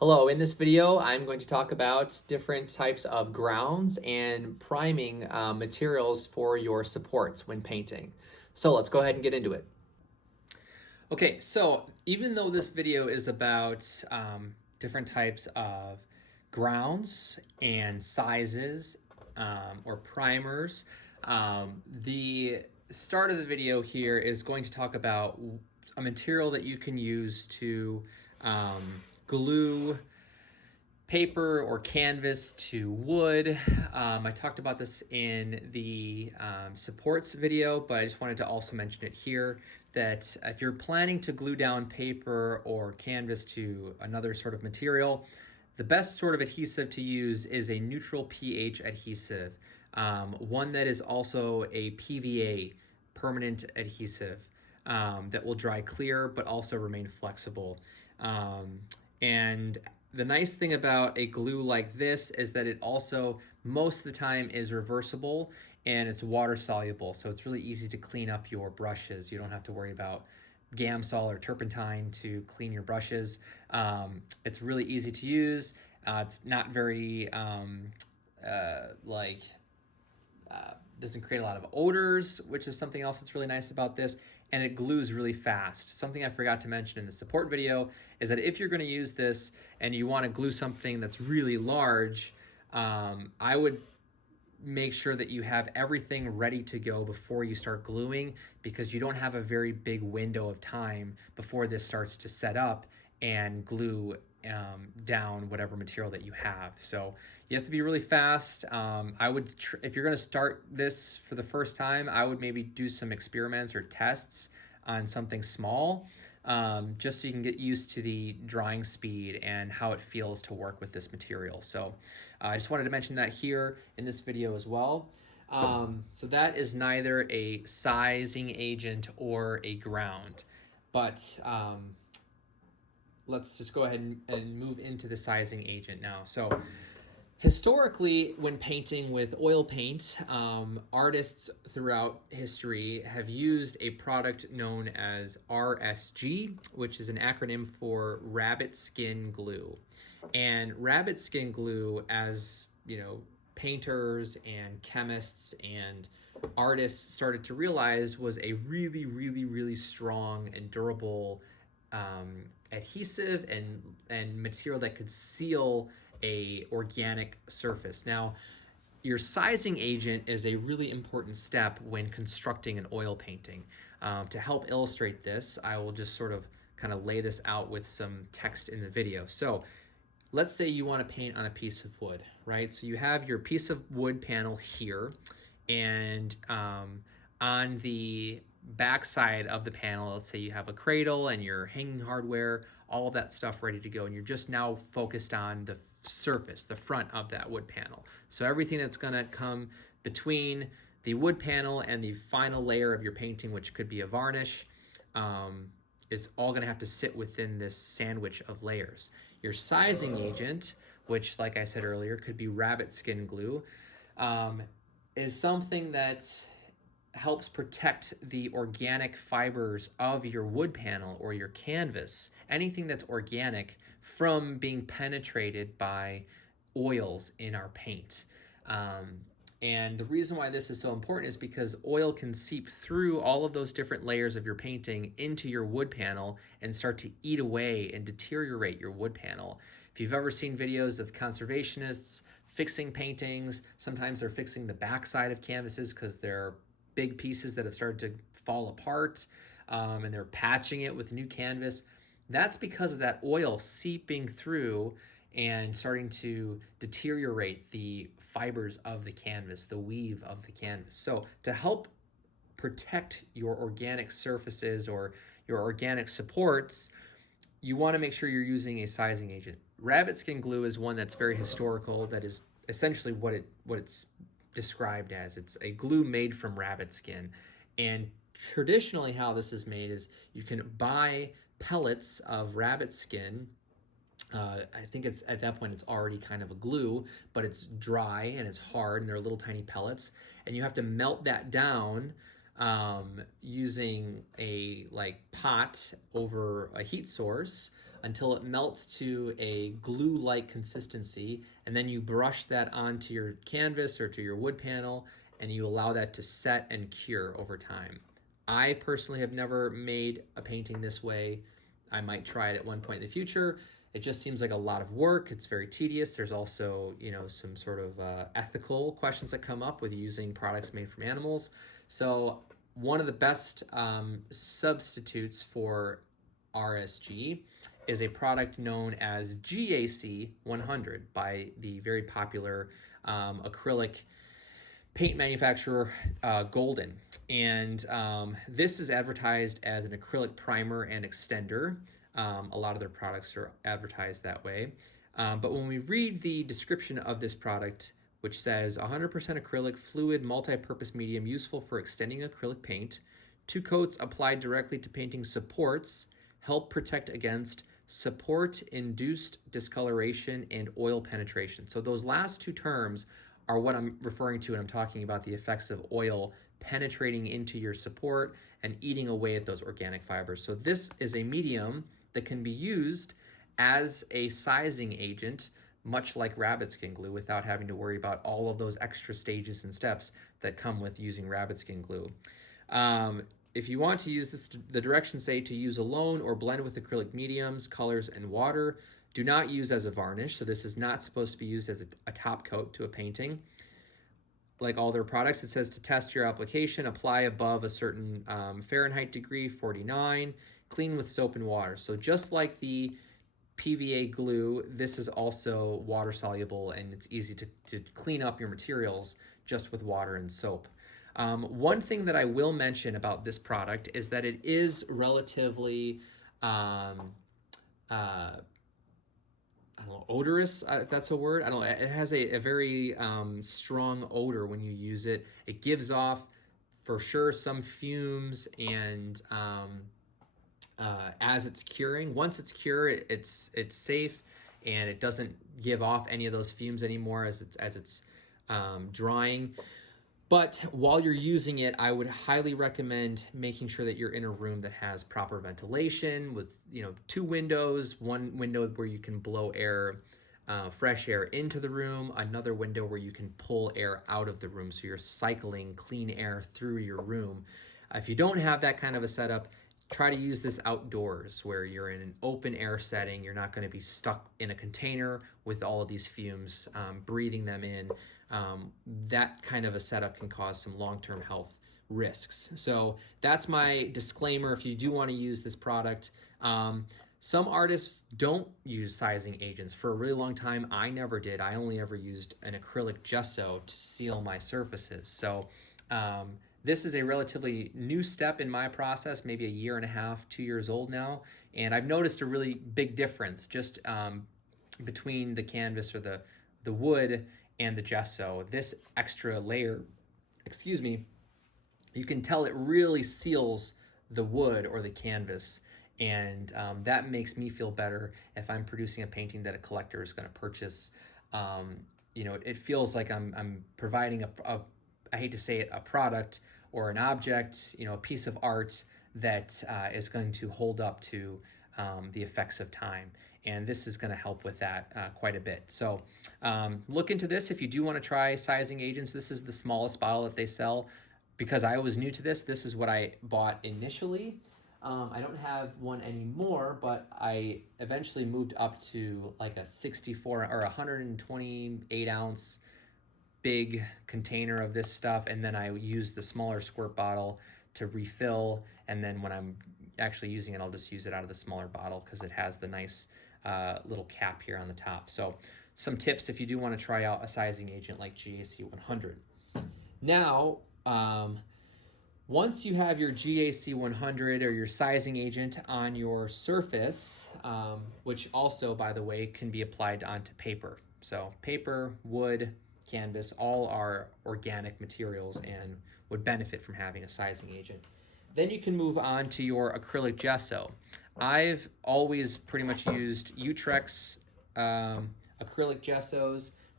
Hello, in this video, I'm going to talk about different types of grounds and priming materials for your supports when painting. So let's go ahead and get into it. Okay, so even though this video is about different types of grounds and sizes or primers, the start of the video here is going to talk about a material that you can use to glue paper or canvas to wood. I talked about this in the supports video, but I just wanted to also mention it here that if you're planning to glue down paper or canvas to another sort of material, the best sort of adhesive to use is a neutral pH adhesive, one that is also a PVA, permanent adhesive, that will dry clear but also remain flexible. And the nice thing about a glue like this is that it also most of the time is reversible and it's water soluble, so it's really easy to clean up your brushes. You don't have to worry about Gamsol or turpentine to clean your brushes. It's really easy to use. It's not very doesn't create a lot of odors, which is something else that's really nice about this, and it glues really fast. Something I forgot to mention in the support video is that if you're going to use this and you want to glue something that's really large, I would make sure that you have everything ready to go before you start gluing, because you don't have a very big window of time before this starts to set up and glue down whatever material that you have. So you have to be really fast. I would, if you're going to start this for the first time, I would maybe do some experiments or tests on something small, just so you can get used to the drying speed and how it feels to work with this material. So I just wanted to mention that here in this video as well. So that is neither a sizing agent or a ground, but let's just go ahead and move into the sizing agent now. So historically, when painting with oil paint, artists throughout history have used a product known as RSG, which is an acronym for rabbit skin glue. And rabbit skin glue, as you know, painters and chemists and artists started to realize, was a really, really, really strong and durable adhesive and material that could seal a organic surface. Now, your sizing agent is a really important step when constructing an oil painting. To help illustrate this, I will just sort of kind of lay this out with some text in the video. So let's say you want to paint on a piece of wood, right? So you have your piece of wood panel here, and on the back side of the panel, let's say you have a cradle and your hanging hardware, all of that stuff ready to go, and you're just now focused on the surface, the front of that wood panel. So everything that's going to come between the wood panel and the final layer of your painting, which could be a varnish, is all going to have to sit within this sandwich of layers. Your sizing agent, which, like I said earlier, could be rabbit skin glue, is something that helps protect the organic fibers of your wood panel or your canvas, anything that's organic, from being penetrated by oils in our paint. And the reason why this is so important is because oil can seep through all of those different layers of your painting into your wood panel and start to eat away and deteriorate your wood panel. If you've ever seen videos of conservationists fixing paintings, sometimes they're fixing the backside of canvases because they're big pieces that have started to fall apart, and they're patching it with new canvas. That's because of that oil seeping through and starting to deteriorate the fibers of the canvas, the weave of the canvas. So to help protect your organic surfaces or your organic supports, you want to make sure you're using a sizing agent. Rabbit skin glue is one that's very historical, that is essentially what it's described as. It's a glue made from rabbit skin. And traditionally how this is made is you can buy pellets of rabbit skin. I think it's at that point it's already kind of a glue, but it's dry and it's hard and they're little tiny pellets, and you have to melt that down using a pot over a heat source until it melts to a glue-like consistency, and then you brush that onto your canvas or to your wood panel, and you allow that to set and cure over time. I personally have never made a painting this way. I might try it at one point in the future. It just seems like a lot of work. It's very tedious. There's also, some sort of ethical questions that come up with using products made from animals. So one of the best substitutes for RSG is a product known as GAC 100 by the very popular acrylic paint manufacturer Golden. And this is advertised as an acrylic primer and extender. A lot of their products are advertised that way. But when we read the description of this product, which says 100% acrylic fluid multi-purpose medium useful for extending acrylic paint, 2 coats applied directly to painting supports help protect against support-induced discoloration and oil penetration. So those last 2 terms are what I'm referring to when I'm talking about the effects of oil penetrating into your support and eating away at those organic fibers. So this is a medium that can be used as a sizing agent, much like rabbit skin glue, without having to worry about all of those extra stages and steps that come with using rabbit skin glue. If you want to use this, the directions say to use alone or blend with acrylic mediums, colors, and water. Do not use as a varnish, so this is not supposed to be used as a top coat to a painting. Like all their products, it says to test your application, apply above a certain Fahrenheit degree, 49, clean with soap and water. So just like the PVA glue, this is also water soluble, and it's easy to clean up your materials just with water and soap. One thing that I will mention about this product is that it is relatively I don't know, odorous, if that's a word. I don't know. It has a very strong odor when you use it. It gives off, for sure, some fumes, and as it's curing, once it's cured, it's safe, and it doesn't give off any of those fumes anymore as it's drying. But while you're using it, I would highly recommend making sure that you're in a room that has proper ventilation with 2 windows, one window where you can blow air, fresh air into the room, another window where you can pull air out of the room, so you're cycling clean air through your room. If you don't have that kind of a setup, try to use this outdoors where you're in an open air setting. You're not going to be stuck in a container with all of these fumes, breathing them in. That kind of a setup can cause some long-term health risks. So that's my disclaimer if you do want to use this product. Some artists don't use sizing agents. For a really long time, I never did. I only ever used an acrylic gesso to seal my surfaces. So this is a relatively new step in my process, maybe 1.5 years, 2 years old now. And I've noticed a really big difference just between the canvas or the wood and the gesso. This extra layer, you can tell it really seals the wood or the canvas, and that makes me feel better if I'm producing a painting that a collector is going to purchase. It feels like I'm providing I hate to say it, a product or an object, a piece of art that is going to hold up to the effects of time. And this is going to help with that quite a bit. So look into this if you do want to try sizing agents. This is the smallest bottle that they sell. Because I was new to this, this is what I bought initially. I don't have one anymore, but I eventually moved up to like a 64 or 128 ounce big container of this stuff, and then I use the smaller squirt bottle to refill, and then when I'm actually using it, I'll just use it out of the smaller bottle because it has the nice little cap here on the top. So some tips if you do want to try out a sizing agent like GAC 100. Now, once you have your GAC 100 or your sizing agent on your surface, which also, by the way, can be applied onto paper. So paper, wood, canvas, all are organic materials and would benefit from having a sizing agent. Then you can move on to your acrylic gesso. I've always pretty much used Utrex acrylic gessos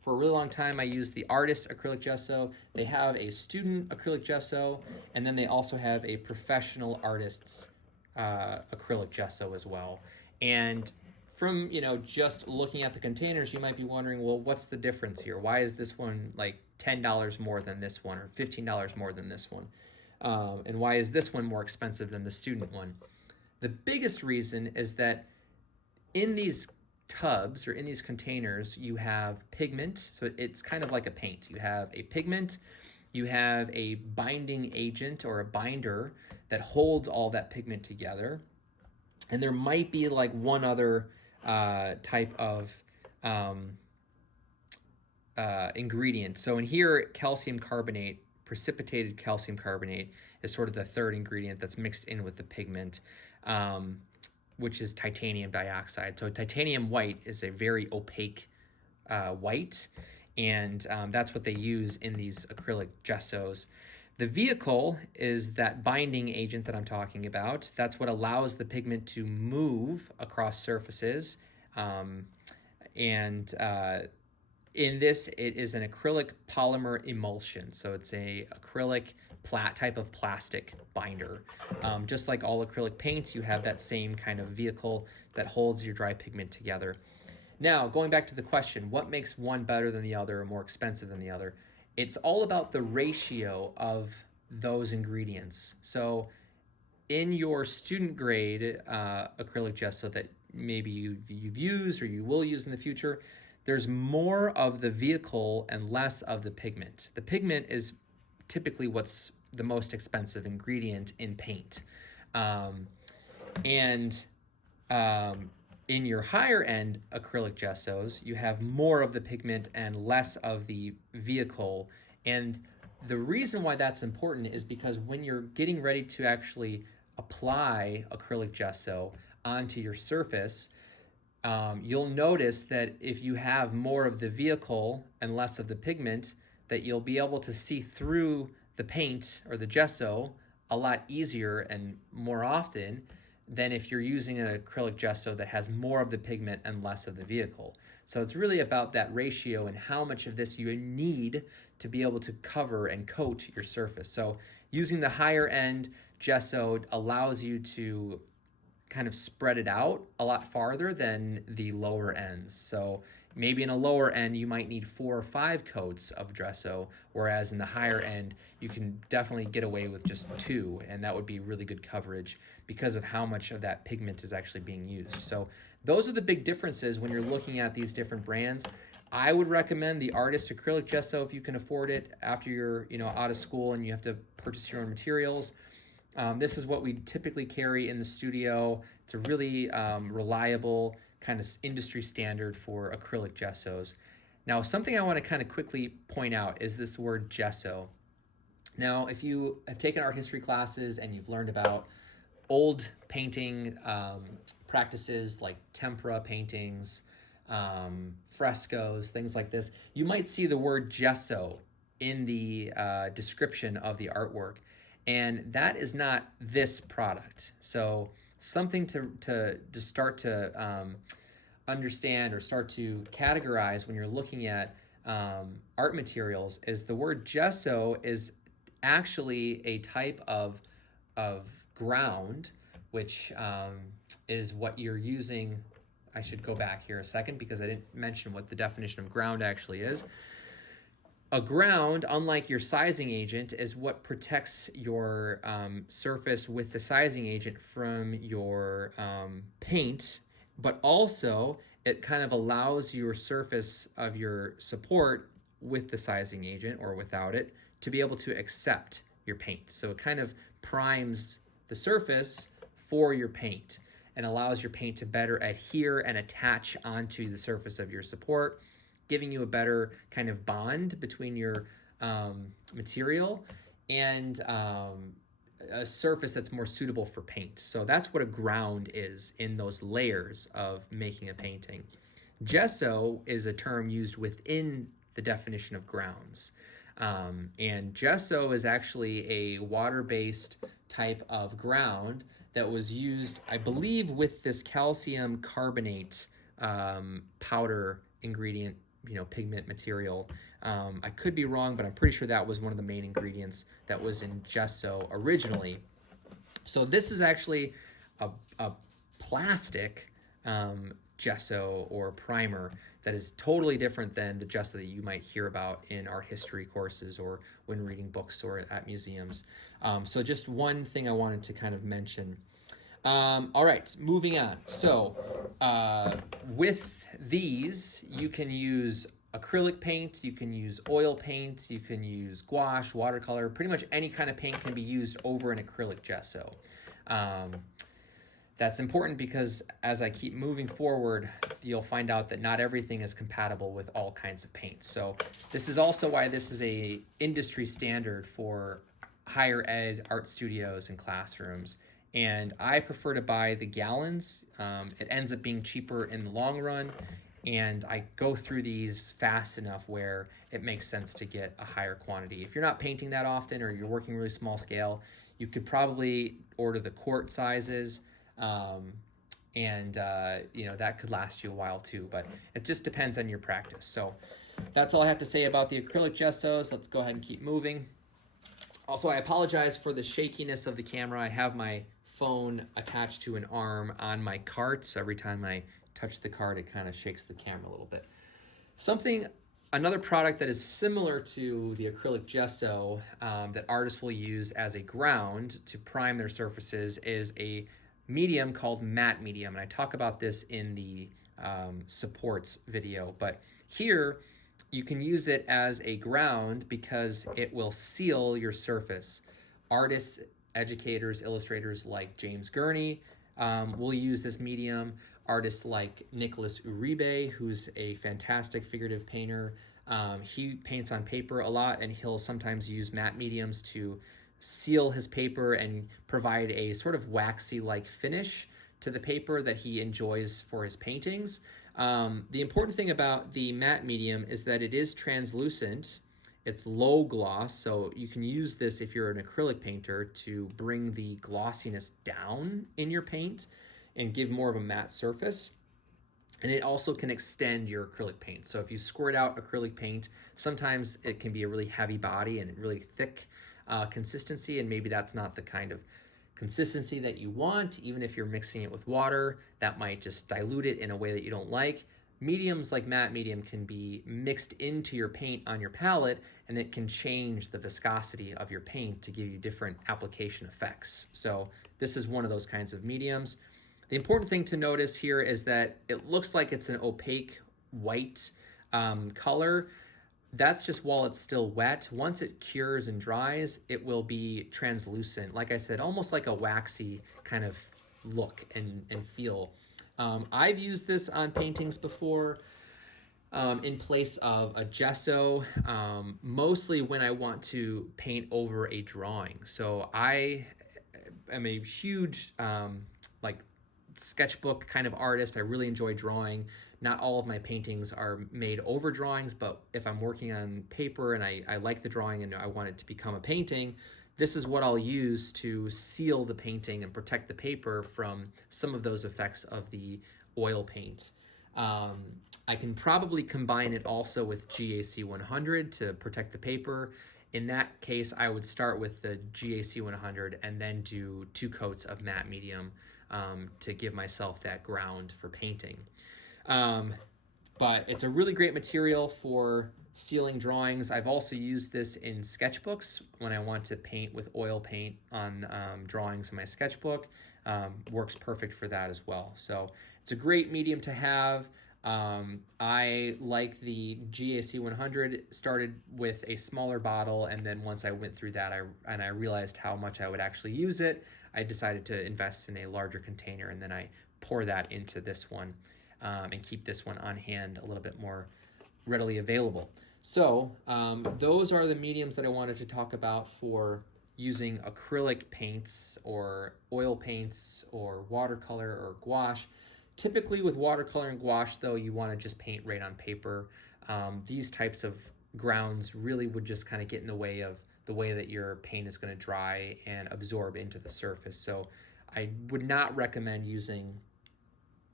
For a really long time, I used the artist acrylic gesso. They have a student acrylic gesso, and then they also have a professional artist's acrylic gesso as well. And from just looking at the containers, you might be wondering, well, what's the difference here? Why is this one like $10 more than this one, or $15 more than this one? And why is this one more expensive than the student one? The biggest reason is that in these tubs or in these containers, you have pigment. So it's kind of like a paint. You have a pigment, you have a binding agent or a binder that holds all that pigment together. And there might be like one other type of ingredient. So in here, calcium carbonate, precipitated calcium carbonate, is sort of the third ingredient that's mixed in with the pigment, which is titanium dioxide. So titanium white is a very opaque white, and that's what they use in these acrylic gessos. The vehicle is that binding agent that I'm talking about. That's what allows the pigment to move across surfaces. In this, it is an acrylic polymer emulsion. So it's a acrylic type of plastic binder. Just like all acrylic paints, you have that same kind of vehicle that holds your dry pigment together. Now, going back to the question, what makes one better than the other or more expensive than the other? It's all about the ratio of those ingredients. So in your student grade acrylic gesso that maybe you've used or you will use in the future, there's more of the vehicle and less of the pigment. The pigment is typically what's the most expensive ingredient in paint. In your higher end acrylic gessos, you have more of the pigment and less of the vehicle. And the reason why that's important is because when you're getting ready to actually apply acrylic gesso onto your surface, you'll notice that if you have more of the vehicle and less of the pigment, that you'll be able to see through the paint or the gesso a lot easier and more often than if you're using an acrylic gesso that has more of the pigment and less of the vehicle. So it's really about that ratio and how much of this you need to be able to cover and coat your surface. So using the higher end gesso allows you to kind of spread it out a lot farther than the lower ends. So maybe in a lower end, you might need 4 or 5 coats of gesso, whereas in the higher end, you can definitely get away with just 2, and that would be really good coverage because of how much of that pigment is actually being used. So those are the big differences when you're looking at these different brands. I would recommend the artist acrylic gesso if you can afford it after you're out of school and you have to purchase your own materials. This is what we typically carry in the studio. It's a really reliable kind of industry standard for acrylic gessos. Now, something I want to kind of quickly point out is this word gesso. Now, if you have taken art history classes and you've learned about old painting practices like tempera paintings, frescoes, things like this, you might see the word gesso in the description of the artwork. And that is not this product. So something to start to understand or start to categorize when you're looking at art materials is the word gesso is actually a type of ground, which is what you're using. I should go back here a second because I didn't mention what the definition of ground actually is. A ground, unlike your sizing agent, is what protects your surface with the sizing agent from your paint, but also it kind of allows your surface of your support with the sizing agent or without it to be able to accept your paint. So it kind of primes the surface for your paint and allows your paint to better adhere and attach onto the surface of your support, giving you a better kind of bond between your material and a surface that's more suitable for paint. So that's what a ground is in those layers of making a painting. Gesso is a term used within the definition of grounds. And gesso is actually a water-based type of ground that was used, I believe, with this calcium carbonate powder ingredient pigment material. I could be wrong, but I'm pretty sure that was one of the main ingredients that was in gesso originally. So this is actually a plastic gesso or primer that is totally different than the gesso that you might hear about in our history courses or when reading books or at museums. So just one thing I wanted to kind of mention. All right, moving on. So with these, you can use acrylic paint, you can use oil paint, you can use gouache, watercolor, pretty much any kind of paint can be used over an acrylic gesso. That's important because as I keep moving forward, you'll find out that not everything is compatible with all kinds of paints. So this is also why this is a industry standard for higher ed art studios and classrooms. And I prefer to buy the gallons. It ends up being cheaper in the long run, and I go through these fast enough where it makes sense to get a higher quantity. If you're not painting that often or you're working really small scale, you could probably order the quart sizes, and that could last you a while too, but it just depends on your practice. So that's all I have to say about the acrylic gessos. Let's go ahead and keep moving. Also, I apologize for the shakiness of the camera. I have my phone attached to an arm on my cart, so every time I touch the cart, it kind of shakes the camera a little bit. Another product that is similar to the acrylic gesso that artists will use as a ground to prime their surfaces is a medium called matte medium, and I talk about this in the supports video, but here you can use it as a ground because it will seal your surface. Artists, educators, illustrators like James Gurney will use this medium. Artists like Nicholas Uribe, who's a fantastic figurative painter, he paints on paper a lot, and he'll sometimes use matte mediums to seal his paper and provide a sort of waxy-like finish to the paper that he enjoys for his paintings. The important thing about the matte medium is that it is translucent. It's low gloss, so you can use this if you're an acrylic painter to bring the glossiness down in your paint and give more of a matte surface. And it also can extend your acrylic paint. So if you squirt out acrylic paint, sometimes it can be a really heavy body and really thick consistency, and maybe that's not the kind of consistency that you want. Even if you're mixing it with water, that might just dilute it in a way that you don't like. Mediums like matte medium can be mixed into your paint on your palette, and it can change the viscosity of your paint to give you different application effects. So this is one of those kinds of mediums. The important thing to notice here is that it looks like it's an opaque white color. That's just while it's still wet. Once it cures and dries, it will be translucent. Like I said, almost like a waxy kind of look and feel. I've used this on paintings before in place of a gesso, mostly when I want to paint over a drawing. So I am a huge sketchbook kind of artist. I really enjoy drawing. Not all of my paintings are made over drawings, but if I'm working on paper and I like the drawing and I want it to become a painting, this is what I'll use to seal the painting and protect the paper from some of those effects of the oil paint. I can probably combine it also with GAC 100 to protect the paper. In that case, I would start with the GAC 100 and then do 2 coats of matte medium to give myself that ground for painting. But it's a really great material for sealing drawings. I've also used this in sketchbooks when I want to paint with oil paint on drawings in my sketchbook. Works perfect for that as well. So it's a great medium to have. I like the GAC 100. Started with a smaller bottle, and then once I went through that I realized how much I would actually use it, I decided to invest in a larger container, and then I pour that into this one and keep this one on hand a little bit more readily available. So those are the mediums that I wanted to talk about for using acrylic paints or oil paints or watercolor or gouache. Typically with watercolor and gouache, though, you want to just paint right on paper. These types of grounds really would just kind of get in the way of the way that your paint is going to dry and absorb into the surface. So I would not recommend using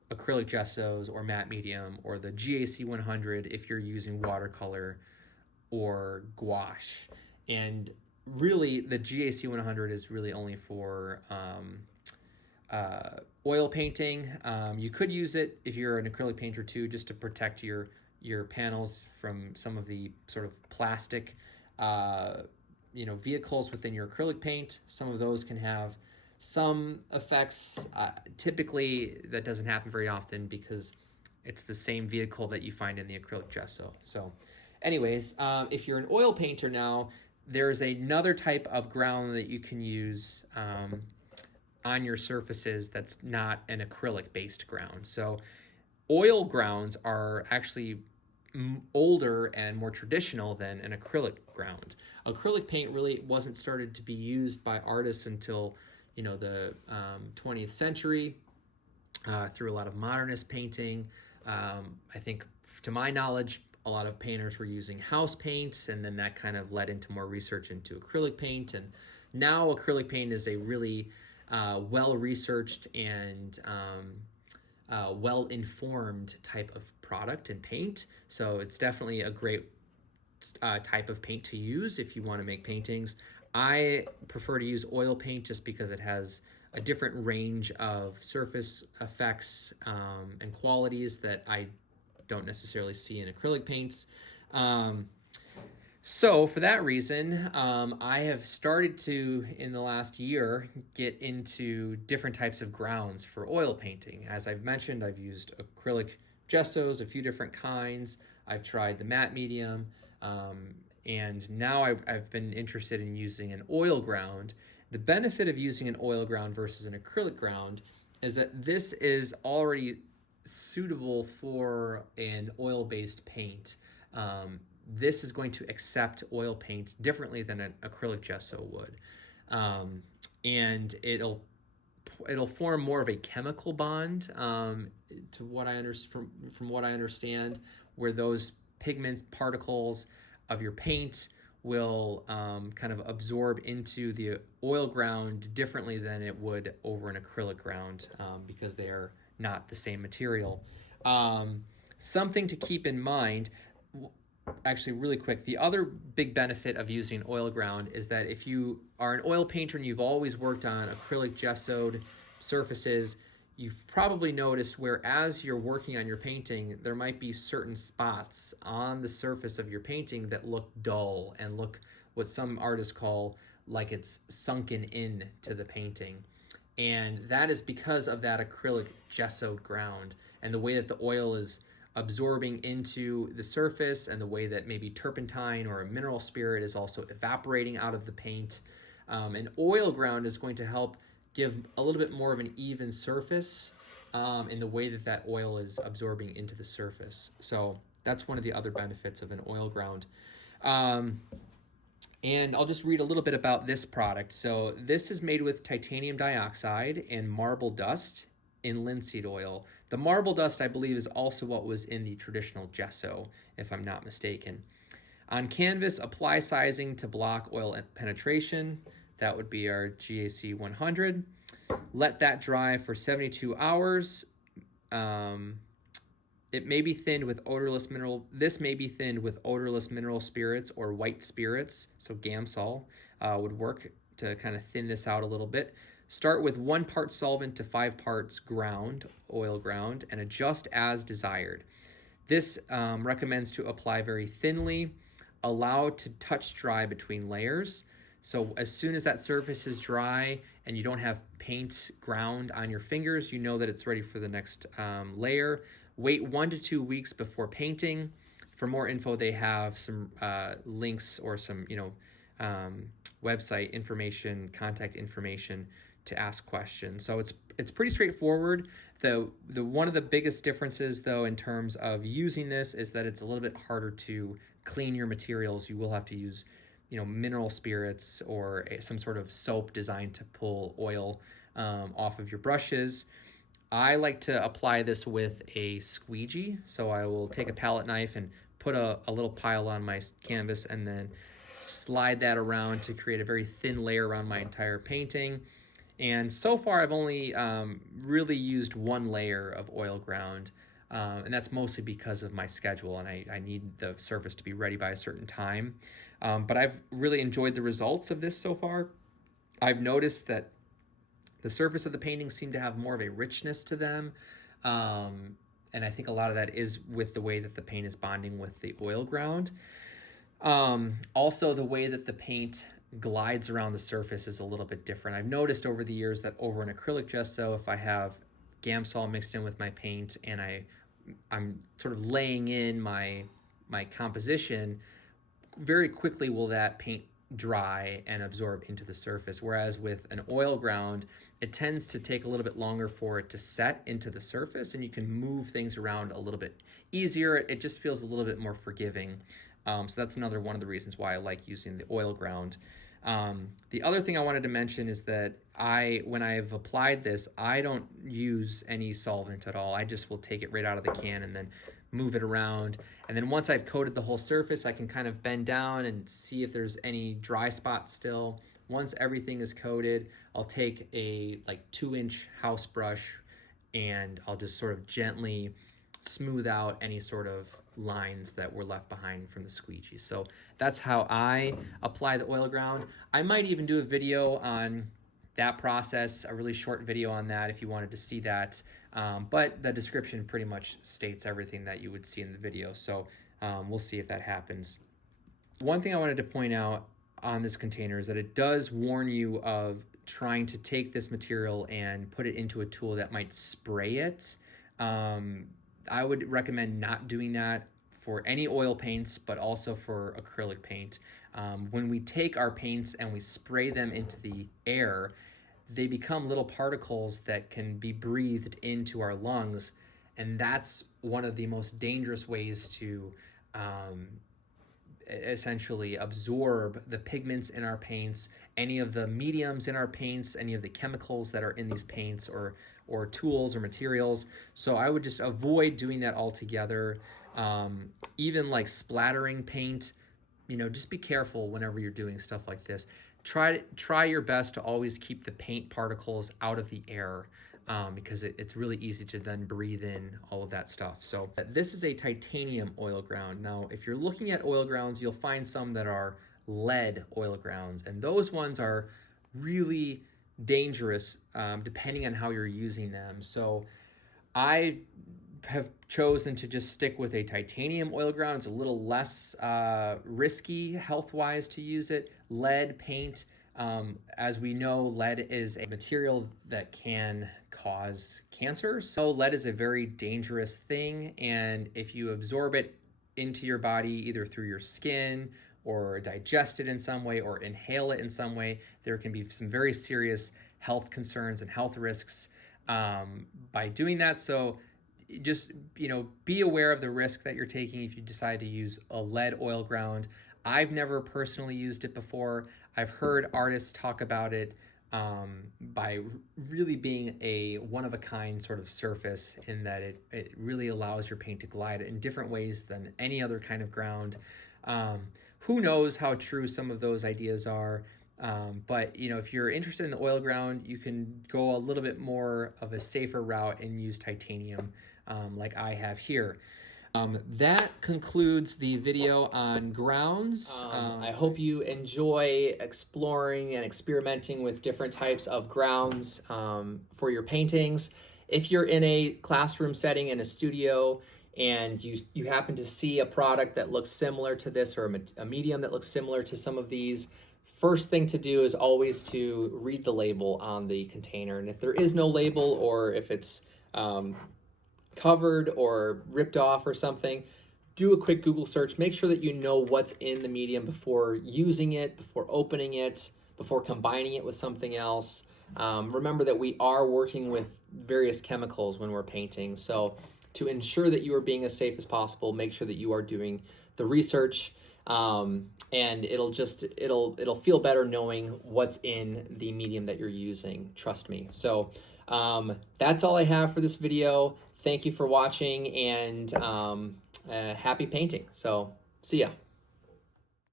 acrylic gessos or matte medium, or the GAC 100 if you're using watercolor or gouache. And really, the GAC 100 is really only for oil painting. You could use it if you're an acrylic painter too, just to protect your panels from some of the sort of plastic vehicles within your acrylic paint. Some of those can have some effects. Typically, that doesn't happen very often because it's the same vehicle that you find in the acrylic gesso. So anyways, if you're an oil painter now, there's another type of ground that you can use on your surfaces that's not an acrylic-based ground. So oil grounds are actually older and more traditional than an acrylic ground. Acrylic paint really wasn't started to be used by artists until the 20th century through a lot of modernist painting. I think, to my knowledge, a lot of painters were using house paints, and then that kind of led into more research into acrylic paint. And now acrylic paint is a really well-researched and well-informed type of product and paint. So it's definitely a great type of paint to use if you want to make paintings. I prefer to use oil paint just because it has a different range of surface effects and qualities that I don't necessarily see in acrylic paints. So for that reason, I have started to, in the last year, get into different types of grounds for oil painting. As I've mentioned, I've used acrylic gessos, a few different kinds. I've tried the matte medium, and now I've been interested in using an oil ground. The benefit of using an oil ground versus an acrylic ground is that this is already suitable for an oil-based paint. This is going to accept oil paint differently than an acrylic gesso would, and it'll form more of a chemical bond to what I from what I understand, where those pigment particles of your paint will kind of absorb into the oil ground differently than it would over an acrylic ground because they are not the same material. Something to keep in mind, actually really quick, the other big benefit of using oil ground is that if you are an oil painter and you've always worked on acrylic gessoed surfaces, you've probably noticed where as you're working on your painting, there might be certain spots on the surface of your painting that look dull and look what some artists call like it's sunken in to the painting. And that is because of that acrylic gessoed ground and the way that the oil is absorbing into the surface, and the way that maybe turpentine or a mineral spirit is also evaporating out of the paint. An oil ground is going to help give a little bit more of an even surface in the way that that oil is absorbing into the surface. So that's one of the other benefits of an oil ground. And I'll just read a little bit about this product. So this is made with titanium dioxide and marble dust in linseed oil. The marble dust, I believe, is also what was in the traditional gesso, if I'm not mistaken. On canvas, apply sizing to block oil penetration. That would be our GAC 100. Let that dry for 72 hours. It may be thinned with odorless mineral. This may be thinned with odorless mineral spirits or white spirits. So Gamsol would work to kind of thin this out a little bit. Start with 1 part solvent to 5 parts ground, oil ground, and adjust as desired. This recommends to apply very thinly, allow to touch dry between layers. So as soon as that surface is dry and you don't have paint ground on your fingers, you know that it's ready for the next layer. Wait 1 to 2 weeks before painting. For more info, they have some links or some website information, contact information to ask questions. So it's pretty straightforward. The one of the biggest differences, though, in terms of using this is that it's a little bit harder to clean your materials. You will have to use mineral spirits or some sort of soap designed to pull oil off of your brushes. I like to apply this with a squeegee. So I will take a palette knife and put a little pile on my canvas and then slide that around to create a very thin layer around my entire painting. And so far I've only really used one layer of oil ground, and that's mostly because of my schedule, and I need the surface to be ready by a certain time. But I've really enjoyed the results of this so far. I've noticed that the surface of the paintings seem to have more of a richness to them. And I think a lot of that is with the way that the paint is bonding with the oil ground. Also, the way that the paint glides around the surface is a little bit different. I've noticed over the years that over an acrylic gesso, if I have Gamsol mixed in with my paint and I'm sort of laying in my composition, very quickly will that paint dry and absorb into the surface. Whereas with an oil ground, it tends to take a little bit longer for it to set into the surface, and you can move things around a little bit easier. It just feels a little bit more forgiving. So that's another one of the reasons why I like using the oil ground. The other thing I wanted to mention is that when I've applied this, I don't use any solvent at all. I just will take it right out of the can and then move it around. And then once I've coated the whole surface, I can kind of bend down and see if there's any dry spots still. Once everything is coated, I'll take a 2-inch house brush and I'll just sort of gently smooth out any sort of lines that were left behind from the squeegee. So that's how I apply the oil ground. I might even do a video on that process, a really short video on that if you wanted to see that. But the description pretty much states everything that you would see in the video. So we'll see if that happens. One thing I wanted to point out on this container is that it does warn you of trying to take this material and put it into a tool that might spray it. I would recommend not doing that for any oil paints, but also for acrylic paint. When we take our paints and we spray them into the air, they become little particles that can be breathed into our lungs, and that's one of the most dangerous ways to essentially absorb the pigments in our paints, any of the mediums in our paints, any of the chemicals that are in these paints or tools or materials. So I would just avoid doing that altogether. Even like splattering paint, just be careful whenever you're doing stuff like this. Try your best to always keep the paint particles out of the air, because it's really easy to then breathe in all of that stuff. So this is a titanium oil ground. Now, if you're looking at oil grounds, you'll find some that are lead oil grounds, and those ones are really dangerous depending on how you're using them. So I have chosen to just stick with a titanium oil ground. It's a little less risky health-wise to use it. Lead paint, as we know, lead is a material that can cause cancer. So lead is a very dangerous thing, and if you absorb it into your body either through your skin or digest it in some way or inhale it in some way, there can be some very serious health concerns and health risks by doing that. So just be aware of the risk that you're taking if you decide to use a lead oil ground. I've never personally used it before. I've heard artists talk about it by really being a one-of-a-kind sort of surface, in that it really allows your paint to glide in different ways than any other kind of ground. Who knows how true some of those ideas are, but if you're interested in the oil ground, you can go a little bit more of a safer route and use titanium like I have here. That concludes the video on grounds. I hope you enjoy exploring and experimenting with different types of grounds for your paintings. If you're in a classroom setting in a studio and you happen to see a product that looks similar to this, or a medium that looks similar to some of these, first thing to do is always to read the label on the container. And if there is no label, or if it's covered or ripped off or something, do a quick Google search. Make sure that you know what's in the medium before using it, before opening it, before combining it with something else. Remember that we are working with various chemicals when we're painting. So to ensure that you are being as safe as possible, make sure that you are doing the research. And it'll feel better knowing what's in the medium that you're using. Trust me. So that's all I have for this video. Thank you for watching, and happy painting. So see ya.